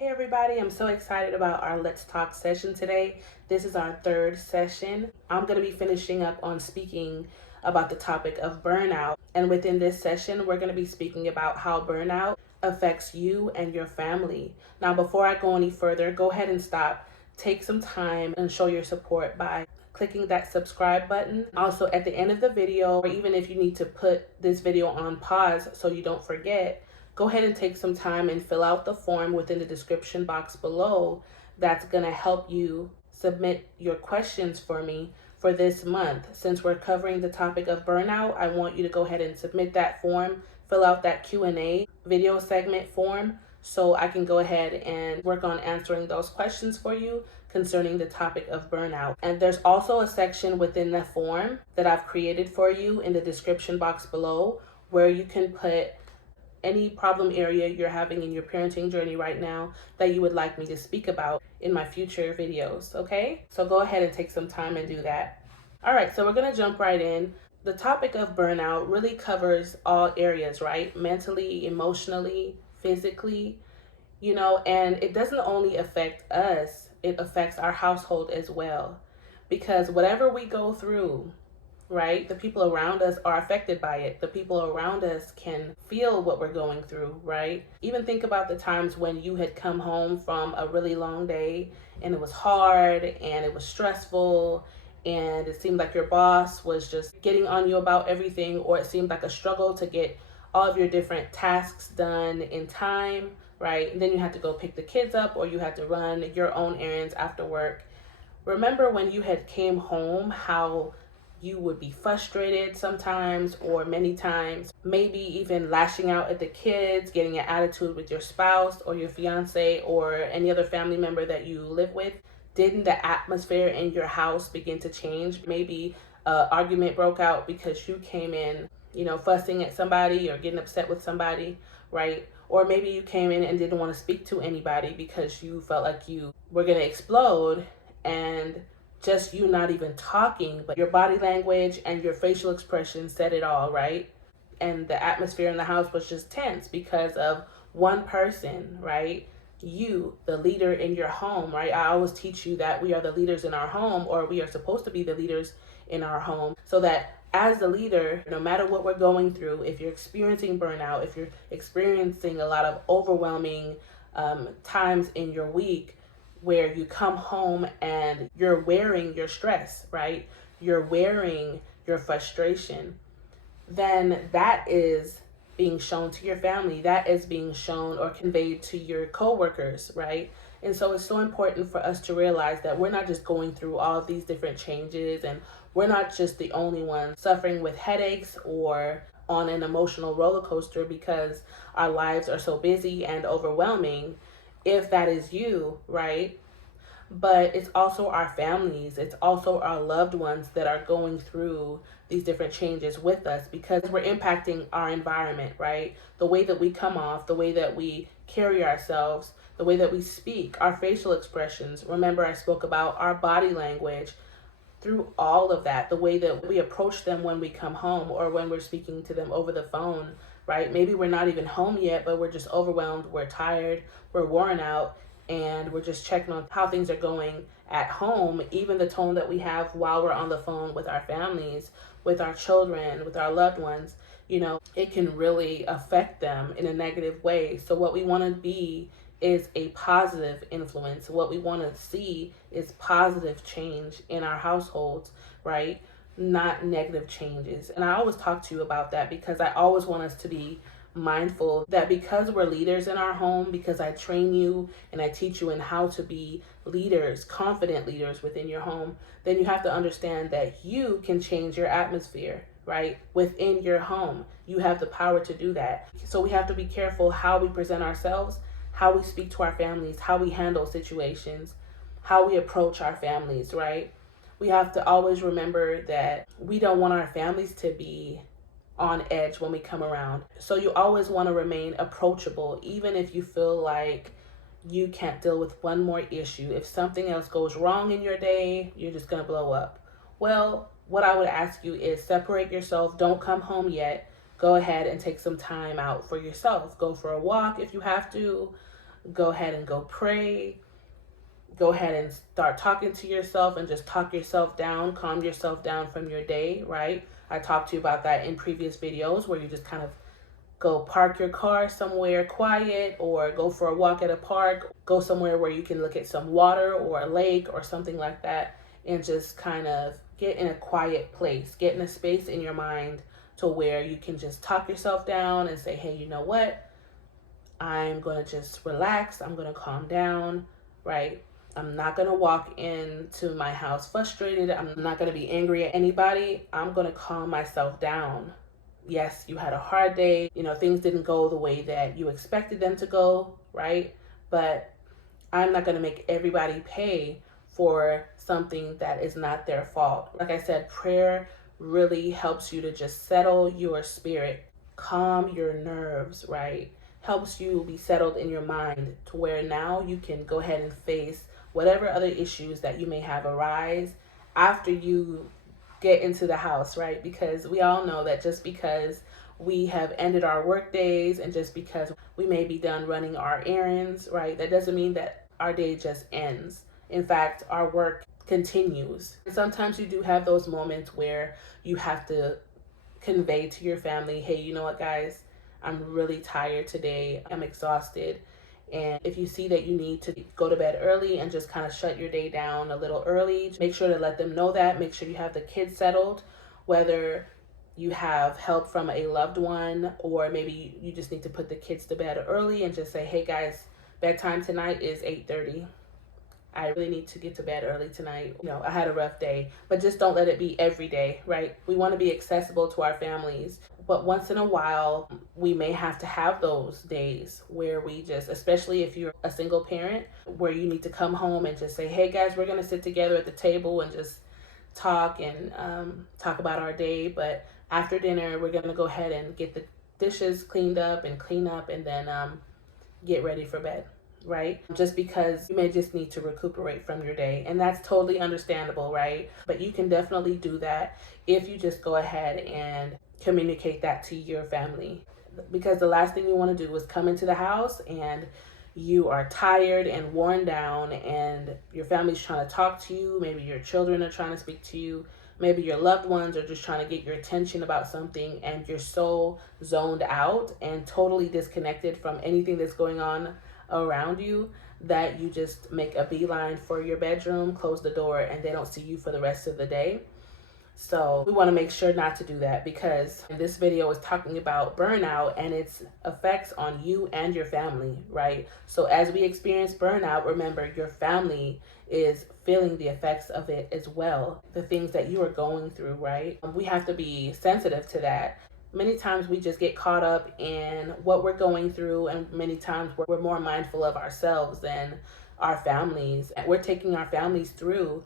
Hey everybody, I'm so excited about our Let's Talk session today. This is our third session. I'm going to be finishing up on speaking about the topic of burnout. And within this session, we're going to be speaking about how burnout affects you and your family. Now, before I go any further, go ahead and stop. Take some time and show your support by clicking that subscribe button. Also, at the end of the video, or even if you need to put this video on pause so you don't forget, go ahead and take some time and fill out the form within the description box below. That's going to help you submit your questions for me for this month. Since we're covering the topic of burnout, I want you to go ahead and submit that form, fill out that Q&A video segment form so I can go ahead and work on answering those questions for you concerning the topic of burnout. And there's also a section within the form that I've created for you in the description box below where you can put any problem area you're having in your parenting journey right now that you would like me to speak about in my future videos, okay? So go ahead and take some time and do that. All right, so we're gonna jump right in. The topic of burnout really covers all areas, right? Mentally, emotionally, physically, and it doesn't only affect us, it affects our household as well. Because whatever we go through, right? The people around us are affected by it. The people around us can feel what we're going through, right? Even think about the times when you had come home from a really long day and it was hard and it was stressful and it seemed like your boss was just getting on you about everything, or it seemed like a struggle to get all of your different tasks done in time, right? And then you had to go pick the kids up or you had to run your own errands after work. Remember when you had came home, how you would be frustrated sometimes or many times, maybe even lashing out at the kids, getting an attitude with your spouse or your fiance or any other family member that you live with. Didn't the atmosphere in your house begin to change? Maybe an argument broke out because you came in, fussing at somebody or getting upset with somebody, right? Or maybe you came in and didn't want to speak to anybody because you felt like you were going to explode, and just you not even talking, but your body language and your facial expression said it all, right? And the atmosphere in the house was just tense because of one person, right? You, the leader in your home, right? I always teach you that we are the leaders in our home, or we are supposed to be the leaders in our home, so that as the leader, no matter what we're going through, if you're experiencing burnout, if you're experiencing a lot of overwhelming times in your week, where you come home and you're wearing your stress, right? You're wearing your frustration, then that is being shown to your family. That is being shown or conveyed to your coworkers, right? And so it's so important for us to realize that we're not just going through all of these different changes, and we're not just the only ones suffering with headaches or on an emotional roller coaster because our lives are so busy and overwhelming. If that is you, right? But it's also our families, it's also our loved ones that are going through these different changes with us because we're impacting our environment, right? The way that we come off, the way that we carry ourselves, the way that we speak, our facial expressions. Remember, I spoke about our body language. Through all of that, the way that we approach them when we come home or when we're speaking to them over the phone, right? Maybe we're not even home yet, but we're just overwhelmed, we're tired, we're worn out, and we're just checking on how things are going at home. Even the tone that we have while we're on the phone with our families, with our children, with our loved ones, it can really affect them in a negative way. So what we want to be is a positive influence. What we want to see is positive change in our households, right? Not negative changes. And I always talk to you about that because I always want us to be mindful that because we're leaders in our home, because I train you and I teach you in how to be leaders, confident leaders within your home, then you have to understand that you can change your atmosphere, right? Within your home. You have the power to do that. So we have to be careful how we present ourselves, how we speak to our families, how we handle situations, how we approach our families, right? We have to always remember that we don't want our families to be on edge when we come around. So you always want to remain approachable, even if you feel like you can't deal with one more issue. If something else goes wrong in your day, you're just going to blow up. Well, what I would ask you is separate yourself. Don't come home yet. Go ahead and take some time out for yourself. Go for a walk if you have to. go ahead and go pray. Go ahead and start talking to yourself and just talk yourself down, calm yourself down from your day, right? I talked to you about that in previous videos where you just kind of go park your car somewhere quiet or go for a walk at a park, go somewhere where you can look at some water or a lake or something like that and just kind of get in a quiet place, get in a space in your mind to where you can just talk yourself down and say, hey, you know what? I'm going to just relax. I'm going to calm down, right? I'm not going to walk into my house frustrated. I'm not going to be angry at anybody. I'm going to calm myself down. Yes, you had a hard day. Things didn't go the way that you expected them to go, right? But I'm not going to make everybody pay for something that is not their fault. Like I said, prayer really helps you to just settle your spirit, calm your nerves, right? Helps you be settled in your mind to where now you can go ahead and face whatever other issues that you may have arise after you get into the house, right? Because we all know that just because we have ended our work days and just because we may be done running our errands, right, that doesn't mean that our day just ends. In fact, our work continues. And sometimes you do have those moments where you have to convey to your family, hey, you know what, guys, I'm really tired today. I'm exhausted. And if you see that you need to go to bed early and just kind of shut your day down a little early, make sure to let them know that. Make sure you have the kids settled, whether you have help from a loved one or maybe you just need to put the kids to bed early and just say, hey guys, bedtime tonight is 8:30. I really need to get to bed early tonight. I had a rough day, but just don't let it be every day, right? We want to be accessible to our families, but once in a while, we may have to have those days where we just, especially if you're a single parent, where you need to come home and just say, hey guys, we're going to sit together at the table and just talk and talk about our day. But after dinner, we're going to go ahead and get the dishes cleaned up and clean up and then get ready for bed. Right? Just because you may just need to recuperate from your day. And that's totally understandable, right? But you can definitely do that if you just go ahead and communicate that to your family. Because the last thing you want to do is come into the house and you are tired and worn down and your family's trying to talk to you. Maybe your children are trying to speak to you. Maybe your loved ones are just trying to get your attention about something and you're so zoned out and totally disconnected from anything that's going on around you that you just make a beeline for your bedroom, close the door, and they don't see you for the rest of the day. So we want to make sure not to do that because this video is talking about burnout and its effects on you and your family, right? So as we experience burnout, remember your family is feeling the effects of it as well. The things that you are going through, right? We have to be sensitive to that. Many times we just get caught up in what we're going through, and many times we're more mindful of ourselves than our families. And we're taking our families through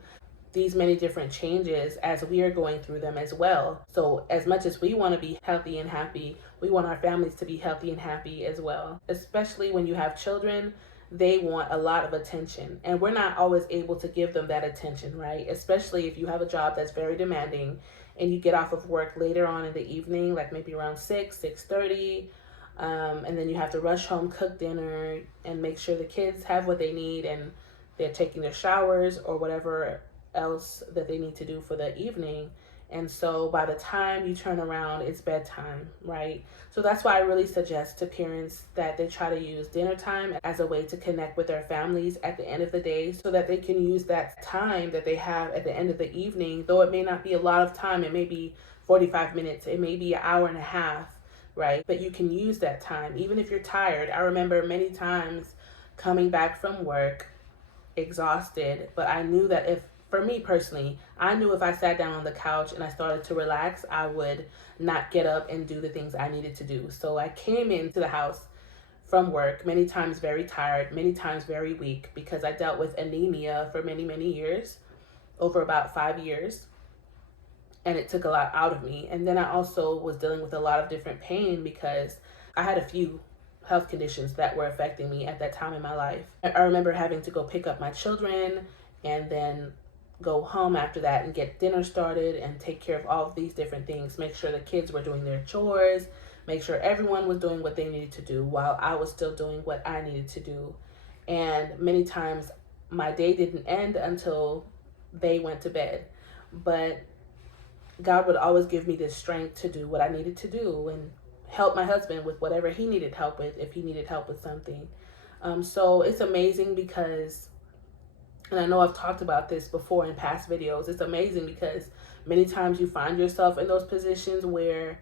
these many different changes as we are going through them as well. So as much as we want to be healthy and happy, we want our families to be healthy and happy as well. Especially when you have children, they want a lot of attention and we're not always able to give them that attention, right? Especially if you have a job that's very demanding and you get off of work later on in the evening, like maybe around 6:30, and then you have to rush home, cook dinner, and make sure the kids have what they need and they're taking their showers or whatever else that they need to do for the evening. And so by the time you turn around, it's bedtime, right? So that's why I really suggest to parents that they try to use dinner time as a way to connect with their families at the end of the day so that they can use that time that they have at the end of the evening, though it may not be a lot of time, it may be 45 minutes, it may be an hour and a half, right? But you can use that time, even if you're tired. I remember many times coming back from work exhausted, but I knew that for me personally, I knew if I sat down on the couch and I started to relax, I would not get up and do the things I needed to do. So I came into the house from work many times very tired, many times very weak because I dealt with anemia for many, many years, over about 5 years. And it took a lot out of me. And then I also was dealing with a lot of different pain because I had a few health conditions that were affecting me at that time in my life. I remember having to go pick up my children and then go home after that and get dinner started and take care of all of these different things, make sure the kids were doing their chores, make sure everyone was doing what they needed to do while I was still doing what I needed to do. And many times my day didn't end until they went to bed. But God would always give me this strength to do what I needed to do and help my husband with whatever he needed help with, if he needed help with something. So it's amazing because, and I know I've talked about this before in past videos, it's amazing because many times you find yourself in those positions where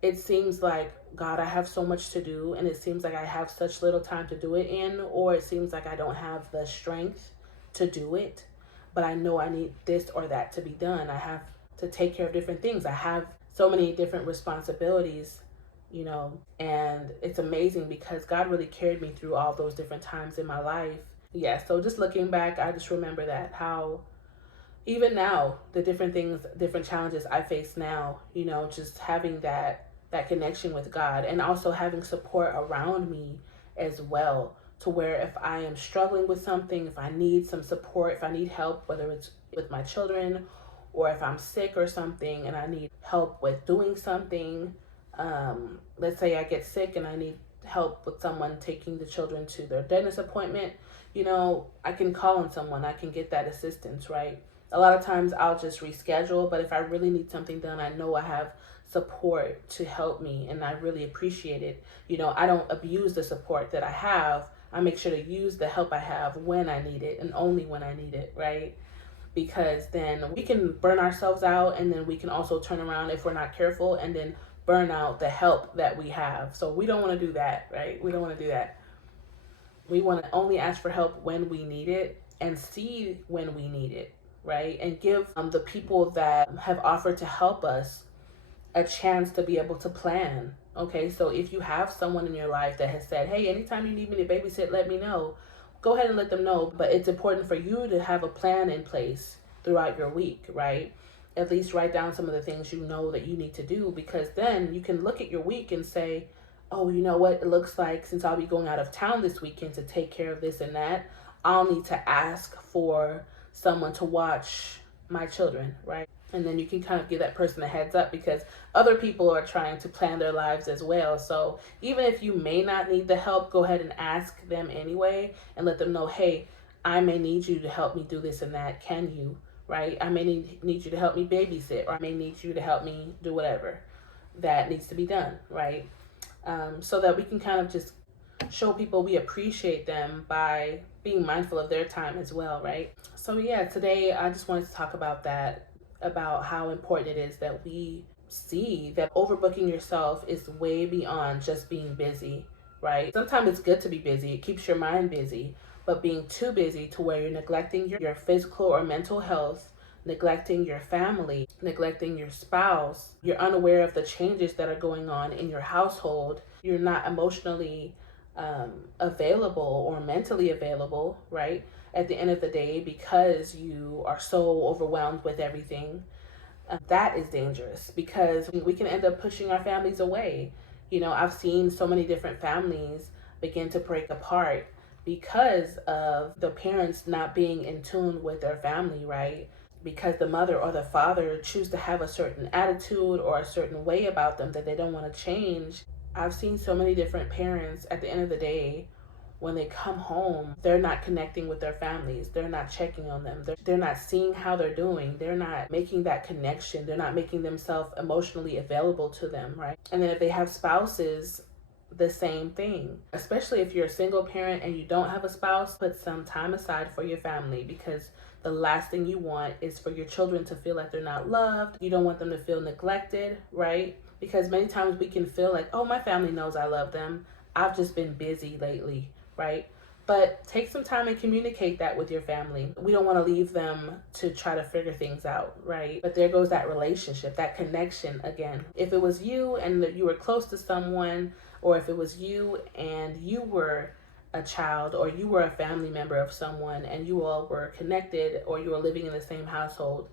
it seems like, God, I have so much to do, and it seems like I have such little time to do it in, or it seems like I don't have the strength to do it, but I know I need this or that to be done. I have to take care of different things. I have so many different responsibilities, and it's amazing because God really carried me through all those different times in my life. Yeah, so just looking back, I just remember that, how even now, the different things, different challenges I face now, just having that connection with God, and also having support around me as well, to where if I am struggling with something, if I need some support, if I need help, whether it's with my children or if I'm sick or something and I need help with doing something, let's say I get sick and I need help with someone taking the children to their dentist appointment, I can call on someone, I can get that assistance, right? A lot of times I'll just reschedule, but if I really need something done, I know I have support to help me, and I really appreciate it. I don't abuse the support that I have. I make sure to use the help I have when I need it, and only when I need it, right? Because then we can burn ourselves out, and then we can also turn around if we're not careful and then burn out the help that we have. So we don't want to do that, right? We don't want to do that. We want to only ask for help when we need it and see when we need it, right? And give the people that have offered to help us a chance to be able to plan. Okay, so if you have someone in your life that has said, hey, anytime you need me to babysit, let me know, go ahead and let them know. But it's important for you to have a plan in place throughout your week, right? At least write down some of the things you know that you need to do, because then you can look at your week and say, oh, you know what, it looks like since I'll be going out of town this weekend to take care of this and that, I'll need to ask for someone to watch my children, right? And then you can kind of give that person a heads up, because other people are trying to plan their lives as well. So even if you may not need the help, go ahead and ask them anyway and let them know, hey, I may need you to help me do this and that. Can you? Right? I may need you to help me babysit, or I may need you to help me do whatever that needs to be done, right? So that we can kind of just show people we appreciate them by being mindful of their time as well, right? So yeah, today I just wanted to talk about that, about how important it is that we see that overbooking yourself is way beyond just being busy, right? Sometimes it's good to be busy, it keeps your mind busy, but being too busy to where you're neglecting your physical or mental health, neglecting your family, neglecting your spouse, you're unaware of the changes that are going on in your household, you're not emotionally available or mentally available, right? At the end of the day, because you are so overwhelmed with everything, that is dangerous, because we can end up pushing our families away. I've seen so many different families begin to break apart because of the parents not being in tune with their family, right? Because the mother or the father choose to have a certain attitude or a certain way about them that they don't want to change. I've seen so many different parents, at the end of the day, when they come home, they're not connecting with their families. They're not checking on them. They're not seeing how they're doing. They're not making that connection. They're not making themselves emotionally available to them, right? And then if they have spouses, the same thing. Especially if you're a single parent and you don't have a spouse, put some time aside for your family, because the last thing you want is for your children to feel like they're not loved. You don't want them to feel neglected, right? Because many times we can feel like, oh, my family knows I love them. I've just been busy lately, right? But take some time and communicate that with your family. We don't want to leave them to try to figure things out, right? But there goes that relationship, that connection again. If it was you and you were close to someone, or if it was you and you were a child, or you were a family member of someone and you all were connected, or you were living in the same household,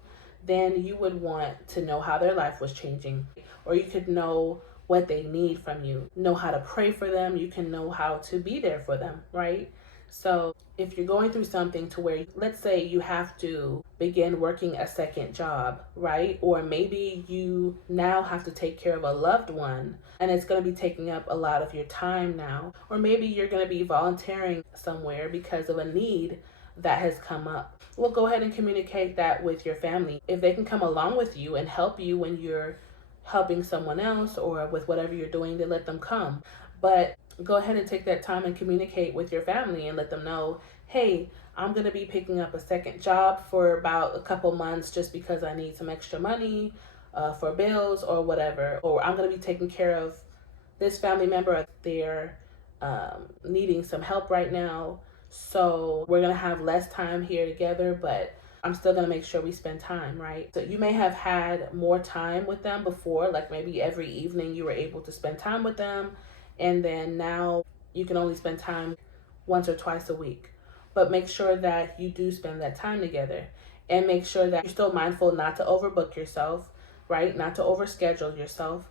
then you would want to know how their life was changing, or you could know what they need from you, know how to pray for them, you can know how to be there for them, right? So if you're going through something to where, let's say you have to begin working a second job, right? Or maybe you now have to take care of a loved one and it's going to be taking up a lot of your time now. Or maybe you're going to be volunteering somewhere because of a need that has come up. Well, go ahead and communicate that with your family. If they can come along with you and help you when you're helping someone else or with whatever you're doing, then let them come. But go ahead and take that time and communicate with your family and let them know, hey, I'm going to be picking up a second job for about a couple months just because I need some extra money for bills or whatever. Or I'm going to be taking care of this family member. They're needing some help right now. So we're going to have less time here together, but I'm still going to make sure we spend time, right? So you may have had more time with them before, like maybe every evening you were able to spend time with them. And then now you can only spend time once or twice a week. But make sure that you do spend that time together and make sure that you're still mindful not to overbook yourself, right? Not to overschedule yourself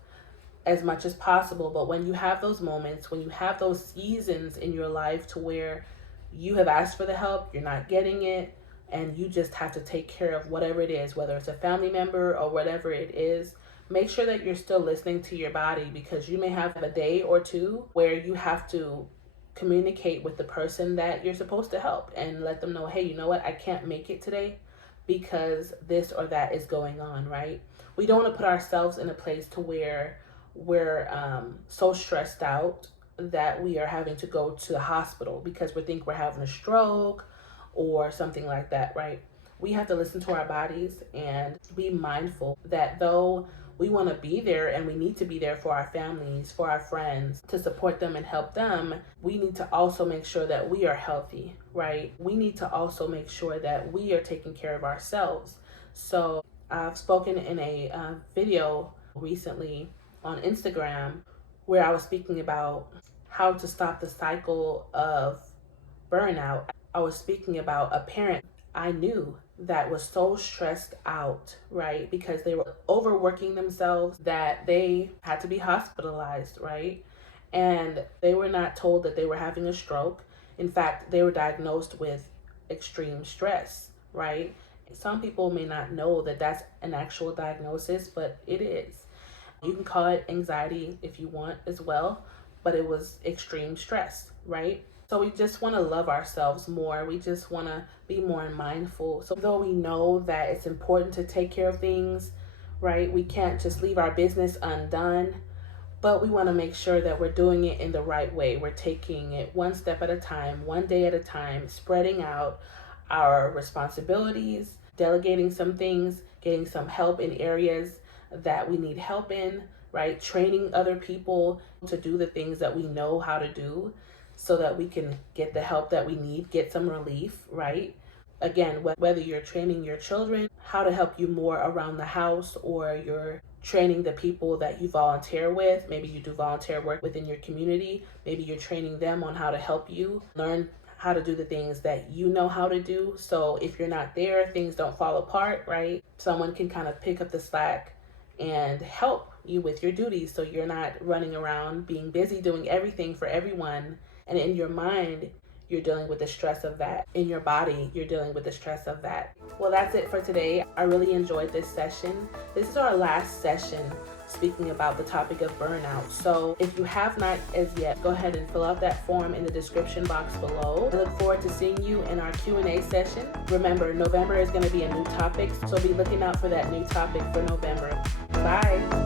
as much as possible. But when you have those moments, when you have those seasons in your life to where you have asked for the help, you're not getting it, and you just have to take care of whatever it is, whether it's a family member or whatever it is, make sure that you're still listening to your body, because you may have a day or two where you have to communicate with the person that you're supposed to help and let them know, hey, you know what, I can't make it today because this or that is going on, right? We don't want to put ourselves in a place to where we're so stressed out that we are having to go to the hospital because we think we're having a stroke or something like that, right? We have to listen to our bodies and be mindful that though we want to be there and we need to be there for our families, for our friends, to support them and help them, we need to also make sure that we are healthy, right? We need to also make sure that we are taking care of ourselves. So I've spoken in a video recently on Instagram where I was speaking about how to stop the cycle of burnout. I was speaking about a parent I knew that was so stressed out, right? Because they were overworking themselves that they had to be hospitalized, right? And they were not told that they were having a stroke. In fact, they were diagnosed with extreme stress, right? Some people may not know that that's an actual diagnosis, but it is. You can call it anxiety if you want as well, but it was extreme stress, right? So we just want to love ourselves more. We just want to be more mindful. So though we know that it's important to take care of things, right? We can't just leave our business undone, but we want to make sure that we're doing it in the right way. We're taking it one step at a time, one day at a time, spreading out our responsibilities, delegating some things, getting some help in areas that we need help in, right? Training other people to do the things that we know how to do so that we can get the help that we need, get some relief, right? Again, whether you're training your children how to help you more around the house, or you're training the people that you volunteer with, maybe you do volunteer work within your community, maybe you're training them on how to help you learn how to do the things that you know how to do. So if you're not there, things don't fall apart, right? Someone can kind of pick up the slack and help you with your duties so you're not running around being busy doing everything for everyone. And in your mind, you're dealing with the stress of that. In your body, you're dealing with the stress of that. Well, that's it for today. I really enjoyed this session. This is our last session speaking about the topic of burnout. So if you have not as yet, go ahead and fill out that form in the description box below. I look forward to seeing you in our Q&A session. Remember, November is going to be a new topic, so be looking out for that new topic for November. Bye.